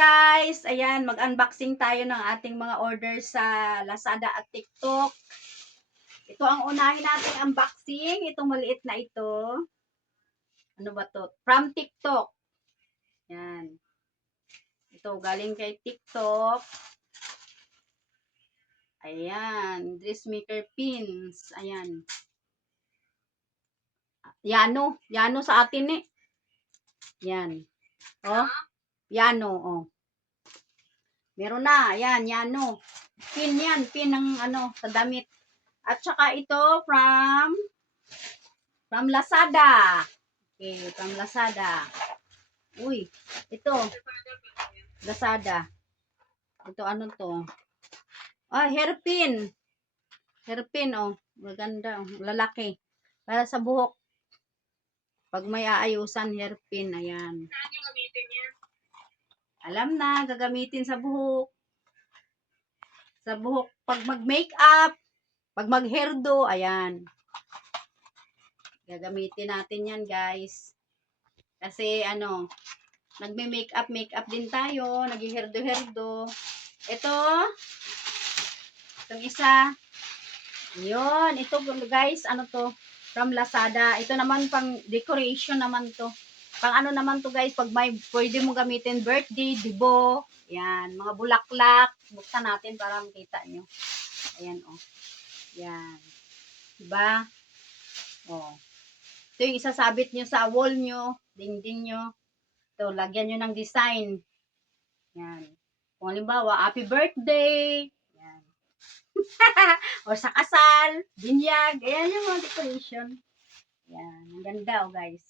guys! Ayan, mag-unboxing tayo ng ating mga orders sa Lazada at TikTok. Ito ang unahin nating unboxing. Itong maliit na ito. Ano ba to? From TikTok. Ayan. Ito, galing kay TikTok. Ayan. Dressmaker pins. Ayan. Yano. Yano sa atin eh. Yan. Oh. Yano. Oh. Meron na. Ayan. Yano. Pin yan. Pin ng ano, sa damit. At saka ito from Lazada. Okay, from Lazada. Uy, ito. Lazada. Ito ano to? Ah, hairpin. Hairpin, oh. Maganda, oh. Lalaki. Para sa buhok. Pag may aayusan, hairpin. Ayan. Saan yung gamitin niya? Alam na, gagamitin sa buhok. Sa buhok. Pag mag-makeup. Pag mag-hairdo. Ayan. Gagamitin natin yan, guys. Kasi, ano, nagme-makeup din tayo. Nag-herdo-herdo. Ito. Itong isa. Yun. Ito, guys, ano to? From Lazada. Ito naman, pang decoration naman to. Pang ano naman to, guys, pag may, pwede mo gamitin birthday, dibo. Yan. Mga bulaklak. Buksan natin para makita nyo. Ayan, oh. Yan. Diba? Oh. Ito yung isasabit nyo sa wall nyo, dingding nyo. Ito, lagyan nyo ng design. Yan. Kung halimbawa, happy birthday. Yan. O sa kasal, binyag. Ayan yung mga decoration. Yan. Ang ganda, oh, guys.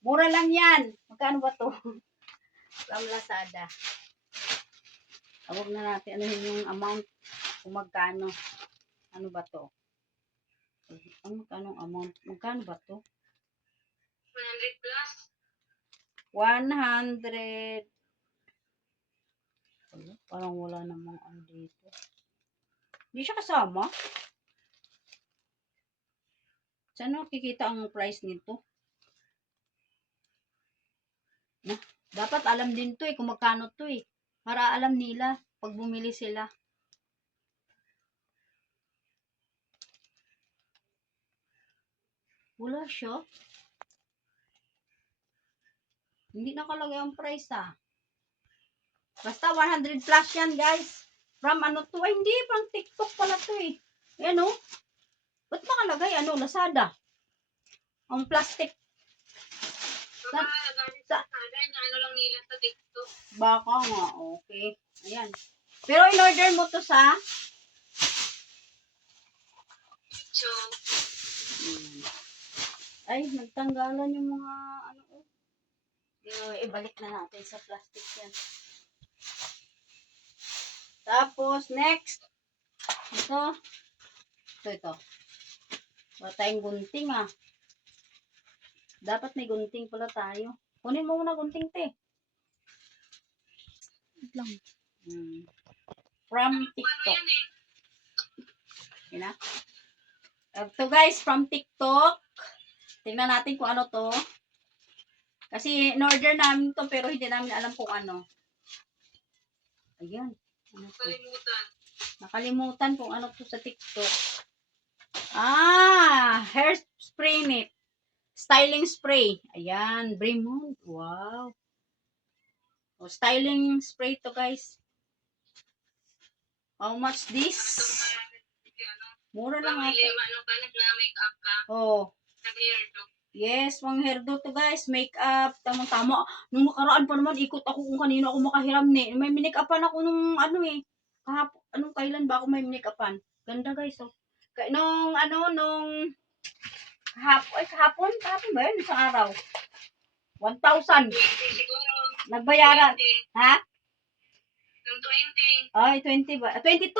Mura lang yan. Magkano ba to? From Lazada. Tawag na natin ano yung amount kung magkano. Ano ba to? Magkano amount? Magkano ba to? 100 plus. 100. Parang wala namang ano dito. Hindi siya kasama. Saan nakikita ang price nito? Dapat alam din to eh kung magkano to eh. Para alam nila pag bumili sila. Wala siya. Hindi nakalagay ang price ah. Basta 100 plus yan guys. From ano to? Ay hindi, pang TikTok pala to eh. Ayan oh. Ba't nakalagay ano? Lazada. Ang plastic. Baka nagalit sa Lazada, ano lang nila sa TikTok. Baka nga, okay. Ayan. Pero in-order mo to sa? So, Ay, nagtanggalan yung mga ano oh. Ibalik na natin sa plastic yan. Tapos, next. Ito. Ito. Wala tayong gunting ah. Dapat may gunting pala tayo. Kunin mo muna gunting te. Wait lang. From TikTok. Yan na. Ito guys, from TikTok. Tingnan natin kung ano to. Kasi in-order namin to pero hindi namin alam kung ano. Ayan. Ano to? Nakalimutan kung ano to sa TikTok. Ah! Hair spray net. Styling spray. Ayan. Bremont. Wow. O, styling spray to guys. How much this? Mura lang ata. Nag-makeup ka. Oh. Nag-hairdo. Yes, pang hairdo to guys. Makeup. Tama-tama. Nung nakaraan pa naman, ikot ako kung kanino ako makahiram ni. May make-upan ako nung ano eh. Kahapon, anong kailan ba ako may make-upan? Ganda guys. Oh. Nung kahapon ba yun? Isang araw. 1,000. Siguro. Nagbayaran. 20. Ha? Yung 20. Ay, 20 ba? 22.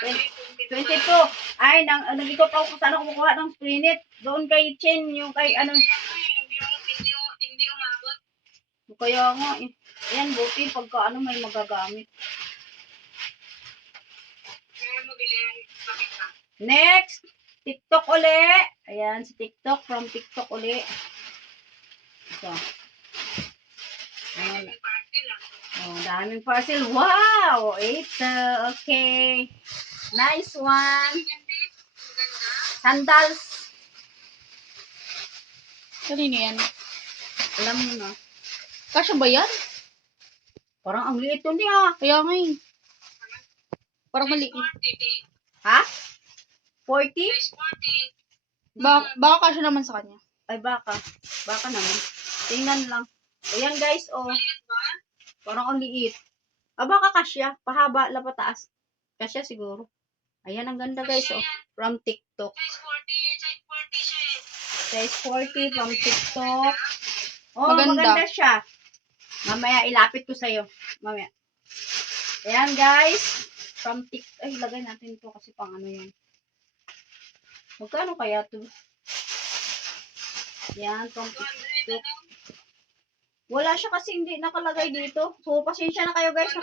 22. 22. Ay, nag-ikot ako kung saan ako kumukuha ng spray net. Doon kay Chen, yung kay ano. Hindi umabot. Kaya nga eh. Ayan, buti pagka ano may magagamit. Kaya mabilihan. Bakit ba? Next, TikTok uli. Ayan, si TikTok, from TikTok uli. Ito. May party lang. Oh, daming parcel. Wow! Ito. Okay. Nice one. Ganda. Maganda. Sandals. Kanino yan? Alam mo na. Kasya ba yan? Parang ang liit to niya. Kaya nga eh. Parang Size maliit. 40, eh. Ha? 40? Size 40. Baka kasya naman sa kanya. Ay, baka. Baka naman. Tingnan lang. Ayan, guys. Oh, Maliit ba? parang ang liit. Ah, baka kasya. Pahaba lang pataas. Kasya siguro. Ayan, ang ganda, guys. Oh, from TikTok. Size 40. Size 40 siya eh. Size 40 from TikTok. Oh, Maganda. maganda siya. Mamaya, ilapit ko sa'yo. Mamaya. Ayan, guys. From TikTok. Ay, lagay natin to kasi pang ano yan. Magkano kaya to? Yan, from 200 TikTok. ano? Wala siya kasi hindi nakalagay dito. So, pasensya na kayo, guys.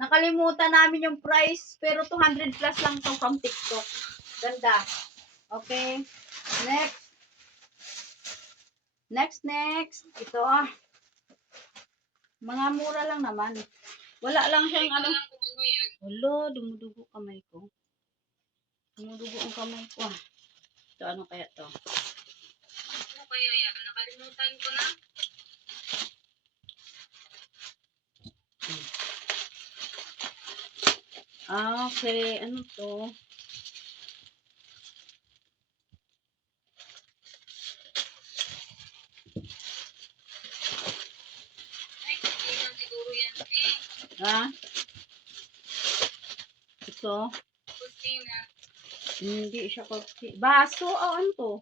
Nakalimutan namin yung price. Pero 200 plus lang to from TikTok. Ganda. Okay. Next. Next. Ito ah. Mga mura lang naman. Wala lang siyang ano. Alam kung ano yan. Hello, dumudugo kamay ko. Dumudugo ang kamay ko ah. Ito, ano kaya to? Ano kaya yan? Nakalimutan ko na. Ah, okay. Ano to? Ay, hindi na siguro yan. Ha? Ito. Kusina. Hindi siya kasi. Baso. Oh, ano to?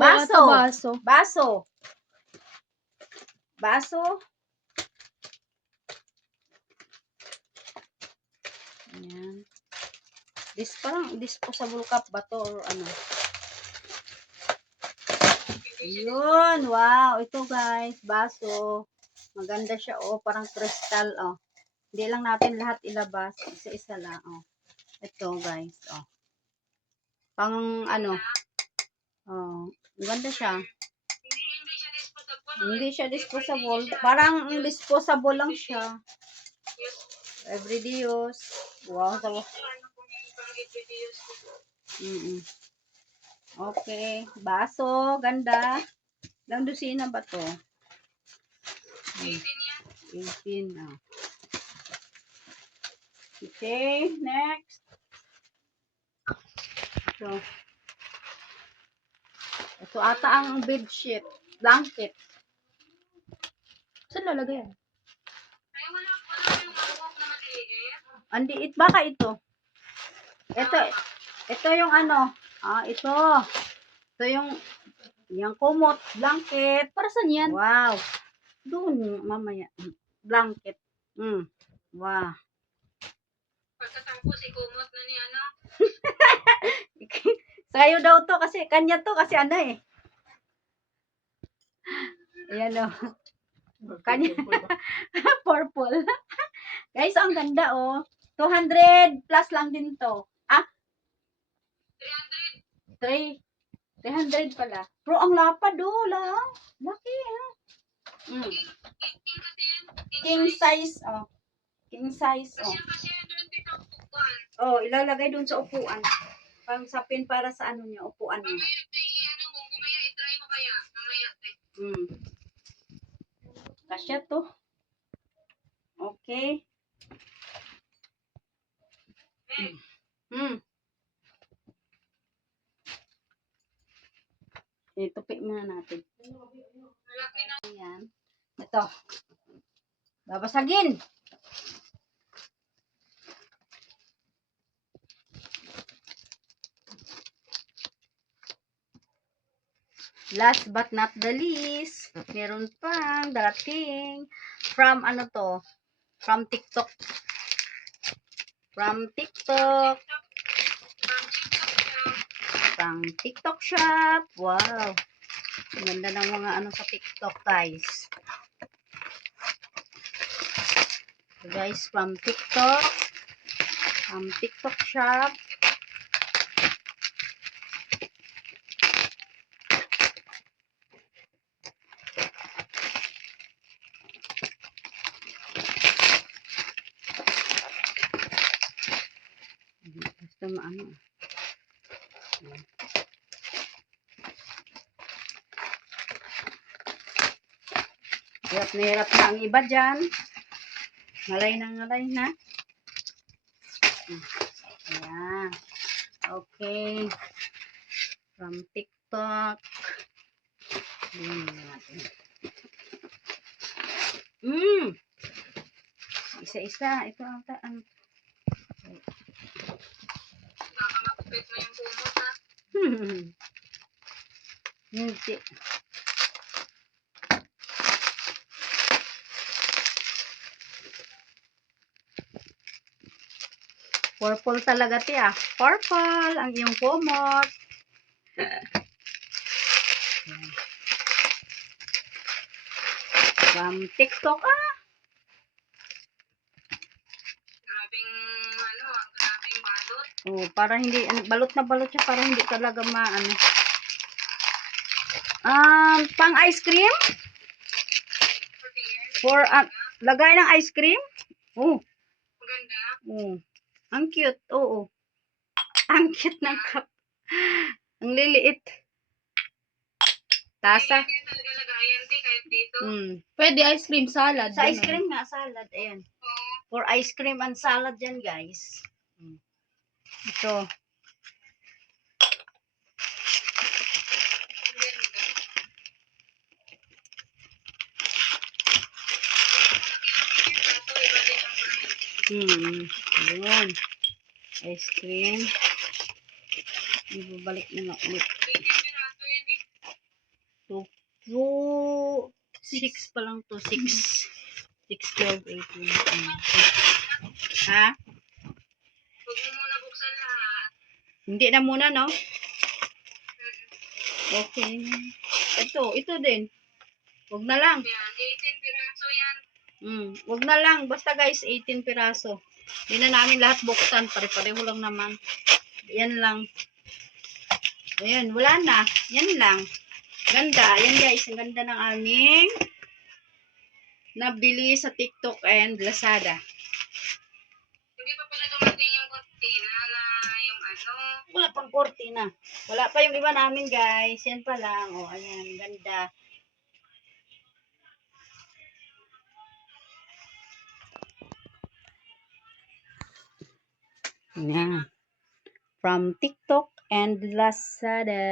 Baso. Baso. Baso. Baso. Ayan. Parang disposable cup ba to or ano? Yun. Wow. Ito guys. Baso. Maganda siya. Oh, parang crystal. Oh. Hindi lang natin lahat ilabas. Isa-isa lang. Oh. Ito guys. Oh. Pang ano. Oh. Maganda siya. Hindi siya disposable. Hindi siya disposable. Parang disposable lang siya. Yes. Everyday use. Wow. Ano kung yung pang videos ko. Okay. Baso. Ganda. Ilang dosina ba to? 18 yan. 18. Oh. Okay. Next. So. Ito ata ang bedsheet. Blanket. Saan lalagay yan? Ay, wala yung hawak na maliit. Andiit baka ito. Ito yung ano. Ito. Ito yung kumot. Blanket. Para saan yan? Wow. Doon, mamaya. Blanket. Wow. Pagkatapos, ikumot na ni ano. Sa'yo daw to kasi, kanya to kasi ano eh. Ayan o. Kanya. Purple. Guys, ang ganda oh. 200 plus lang din to. 300. 300 pala. Pero ang lapad oh, lang. Laki ah. King kasi yan. King size oh. King size oh. Kasi doon dito upuan. Oh, ilalagay dun sa upuan. Pang sapin para sa ano niya, upuan niya. Mamaya i-try mo kaya. Mamaya. Kasya to. Okay. Itupi muna natin. Malaki na. Ayan. Ito. Babasagin. Last but not the least, meron pang darating from ano to? From TikTok. From TikTok. From TikTok shop. Wow. Ang ganda ng mga ano sa TikTok, guys. So, guys, from TikTok. From TikTok shop. ito maano. Hirap na ang iba dyan. Ngalay na. Ayan. Okay. From TikTok. Ayan natin. Isa-isa. Ito ata ang Baka makupit mo yung kumot ha. Hindi. Purple talaga tiya. Purple ang iyong kumot. From TikTok Grabing balot. Oh, para hindi balot na balot siya para hindi talaga maano. Pang ice cream? For lagay ng ice cream? Oh. Maganda. Oh. Ang cute. Oo. Ang cute ng cup. Ang liliit. Tasa. Hindi talaga lagayan kahit dito. Pwede ice cream salad. Sa ice ganun. cream nga, salad. Ayan. Oo. For ice cream and salad yan, guys. Ito. Ayan. Ice cream. Ibabalik na nga ulit. 18 piraso yan eh. 6 pa lang to. 6. 6, 12, 18. Ha? Huwag mo muna buksan lahat. Hindi na muna, no? Okay. Ito din. Wag na lang. Yan, 18 piraso yan. Wag na lang. Basta guys, 18 piraso. Hindi na namin lahat buksan. Pare-pareho lang naman. Yan lang. Ayan, wala na. Yan lang. Ganda. Ayan guys, ang ganda ng aming nabili sa TikTok and Lazada. Hindi pa pala dumating yung cortina na yung ano. Wala pang kortina. Wala pa yung iba namin guys. Yan pa lang. O, ayan. Ganda. Ayan. From TikTok and Lazada.